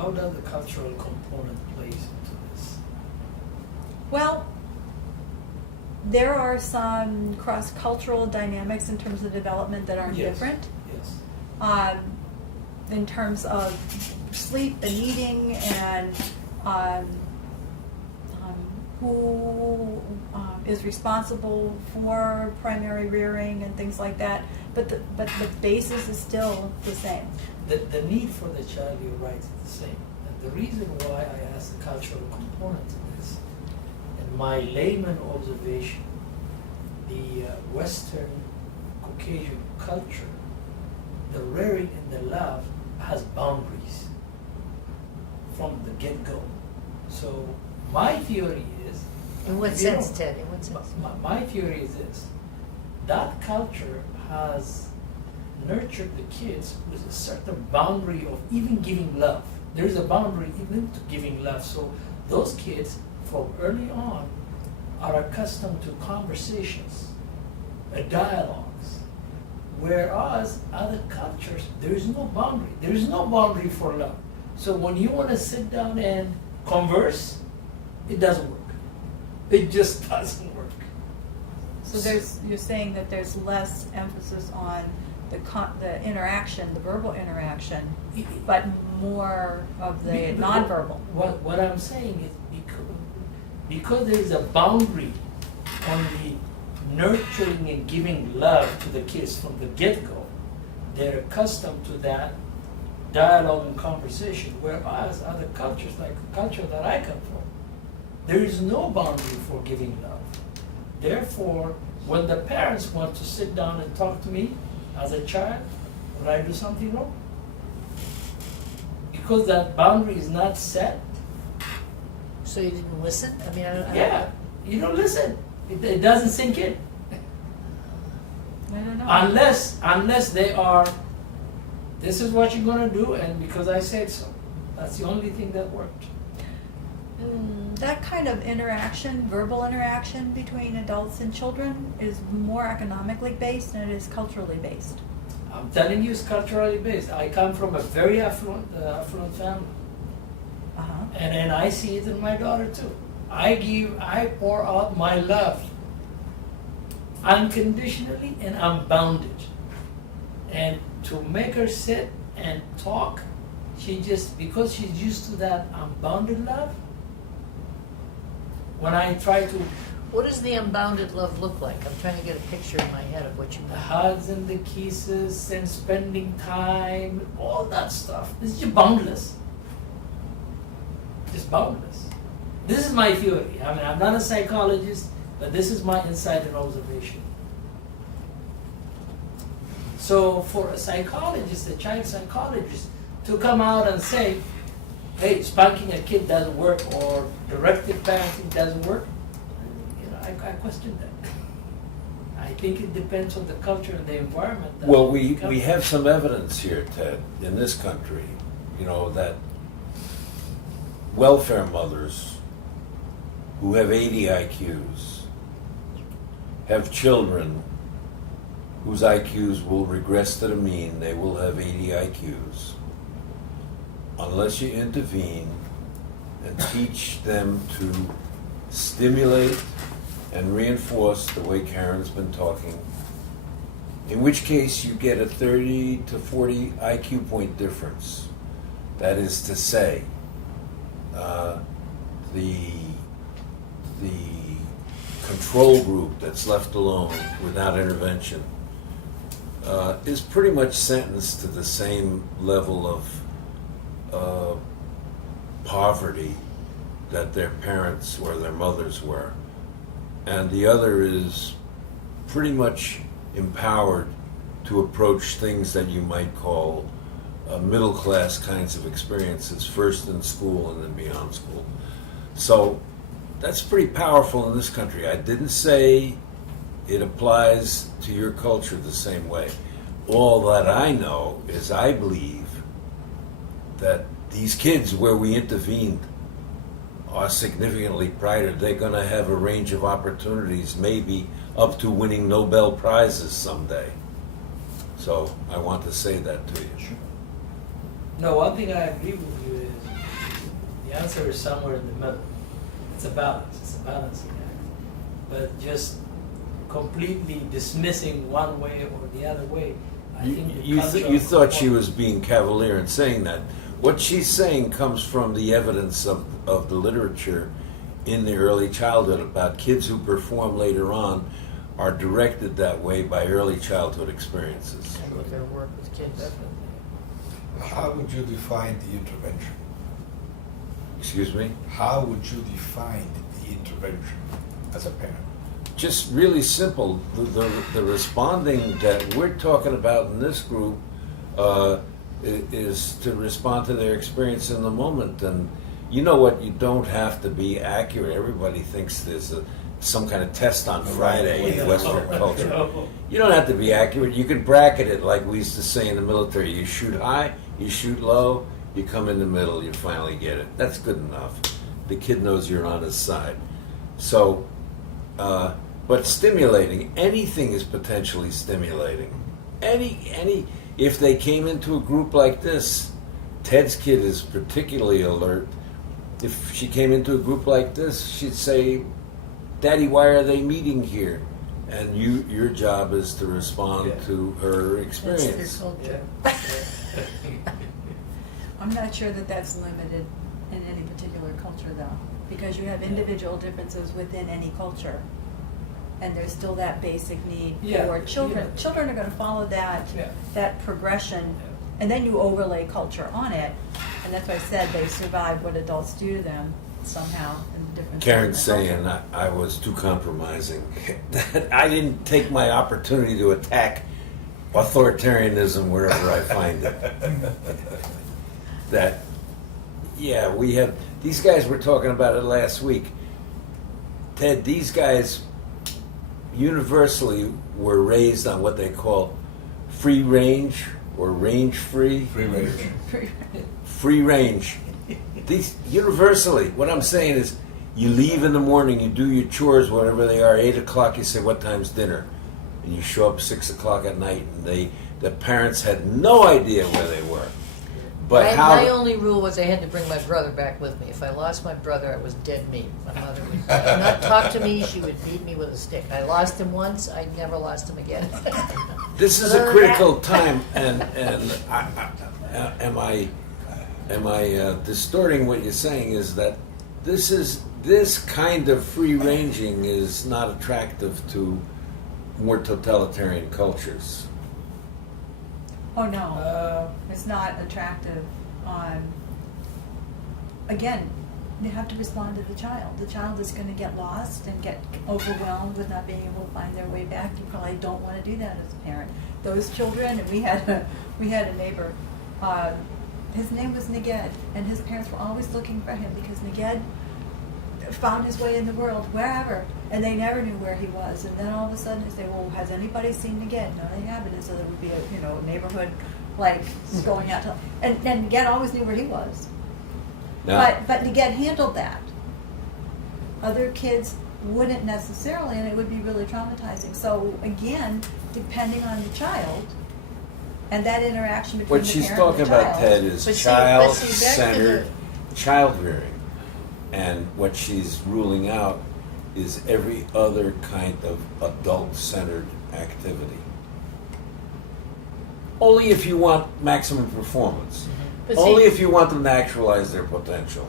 how does the cultural component plays into this? Well, there are some cross-cultural dynamics in terms of development that aren't Yes. different. Yes. In terms of sleep and eating and who is responsible for primary rearing and things like that. But the basis is still the same. The need for the child, you're right, is the same. And the reason why I asked the cultural component to this, in my layman observation, the Western Caucasian culture, the rearing and the love has boundaries from the get-go. So my theory is... In what you sense, know, Ted? In what sense? my theory is this: that culture has nurtured the kids with a certain boundary of even giving love. There is a boundary even to giving love. So those kids from early on are accustomed to conversations, dialogues. Whereas other cultures, there is no boundary. There is no boundary for love. So when you want to sit down and converse, it doesn't work. It just doesn't work. So you're saying that there's less emphasis on the interaction, the verbal interaction, but more of the nonverbal. What I'm saying is because there is a boundary on the nurturing and giving love to the kids from the get-go, they're accustomed to that dialogue and conversation, whereas other cultures, like the culture that I come from, there is no boundary for giving love. Therefore, when the parents want to sit down and talk to me as a child, would I do something wrong? Because that boundary is not set. So you didn't listen? I mean, I don't. Yeah, you don't listen. It doesn't sink in. I don't know. Unless they are, this is what you're gonna do, and because I said so. That's the only thing that worked. That kind of interaction, verbal interaction between adults and children, is more economically based than it is culturally based. I'm telling you, it's culturally based. I come from a very affluent family, Uh-huh. and I see it in my daughter too. I pour out my love unconditionally and unbounded. And to make her sit and talk, because she's used to that unbounded love, when I try to What does the unbounded love look like? I'm trying to get a picture in my head of what you the mean. hugs and the kisses and spending time, all that stuff, it's just boundless. Just boundless. This is my theory. I mean, I'm not a psychologist, but this is my insight and observation. So for a psychologist, a child psychologist, to come out and say, hey, spanking a kid doesn't work, or directed parenting doesn't work, I question that. I think it depends on the culture and the environment. That Well, we we have some evidence here, Ted, in this country, that welfare mothers who have 80 IQs have children whose IQs will regress to the mean. They will have 80 IQs. Unless you intervene and teach them to stimulate and reinforce the way Karen's been talking, in which case you get a 30 to 40 IQ point difference. That is to say, the control group that's left alone without intervention is pretty much sentenced to the same level of poverty that their parents or their mothers were. And the other is pretty much empowered to approach things that you might call middle class kinds of experiences, first in school and then beyond school. So that's pretty powerful in this country. I didn't say it applies to your culture the same way. All that I know is I believe that these kids where we intervened are significantly brighter. They're going to have a range of opportunities, maybe up to winning Nobel Prizes someday. So I want to say that to you. No, one thing I agree with you is The answer is somewhere in the middle. It's a balance. It's a balancing act. But just completely dismissing one way or the other way, I think the culture You of thought she conformity- was being cavalier in saying that. What she's saying comes from the evidence of the literature in the early childhood about kids who perform later on are directed that way by early childhood experiences. And with their work with kids. Definitely. How would you define the intervention? Excuse me? How would you define the intervention as a parent? Just really simple. The responding that we're talking about in this group is to respond to their experience in the moment. And you know what? You don't have to be accurate. Everybody thinks there's some kind of test on Friday in Western culture. You don't have to be accurate. You can bracket it like we used to say in the military. You shoot high, you shoot low, you come in the middle, you finally get it. That's good enough. The kid knows you're on his side. So, but stimulating, anything is potentially stimulating. If they came into a group like this, Ted's kid is particularly alert. If she came into a group like this, she'd say, "Daddy, why are they meeting here?" And your job is to respond Yeah. to her That's their experience. culture. Yeah. I'm not sure that that's limited in any particular culture though, because you have individual differences within any culture. And there's still that basic need Yeah, for children. yeah. Children are gonna follow that, Yeah. that progression, and then you overlay culture on it. And that's why I said they survive what adults do to them somehow in different. Karen's culture. saying I was too compromising. That I didn't take my opportunity to attack authoritarianism wherever I find it. That, yeah, we have, these guys were talking about it last week. Ted, these guys universally were raised on what they call free range or range free. Free range. Free range. These universally, what I'm saying is, you leave in the morning, you do your chores, whatever they are. 8 o'clock, you say, "What time's dinner?" And you show up 6 o'clock at night, and the parents had no idea where they were. But My only rule was I had to bring my brother back with me. If I lost my brother, I was dead meat. My mother would not talk to me. She would beat me with a stick. I lost him once. I never lost him again. this is a critical time, and am I distorting what you're saying? Is that this kind of free ranging is not attractive to more totalitarian cultures. Oh, no. It's not attractive. Again, you have to respond to the child. The child is going to get lost and get overwhelmed with not being able to find their way back. You probably don't want to do that as a parent. Those children, and we had a neighbor. His name was Neged, and his parents were always looking for him because Neged found his way in the world wherever, and they never knew where he was. And then all of a sudden they say, "Well, has anybody seen Neged?" No, they haven't. And so there would be a neighborhood like going out to, and Neged always knew where he was. Now, But Neged handled that. Other kids wouldn't necessarily, and it would be really traumatizing. So again, depending on the child and that interaction between what the she's parent talking and the about, child. Ted, is But see, child-centered child rearing. And what she's ruling out is every other kind of adult-centered activity. Only if you want maximum performance. But see- Only if you want them to actualize their potential.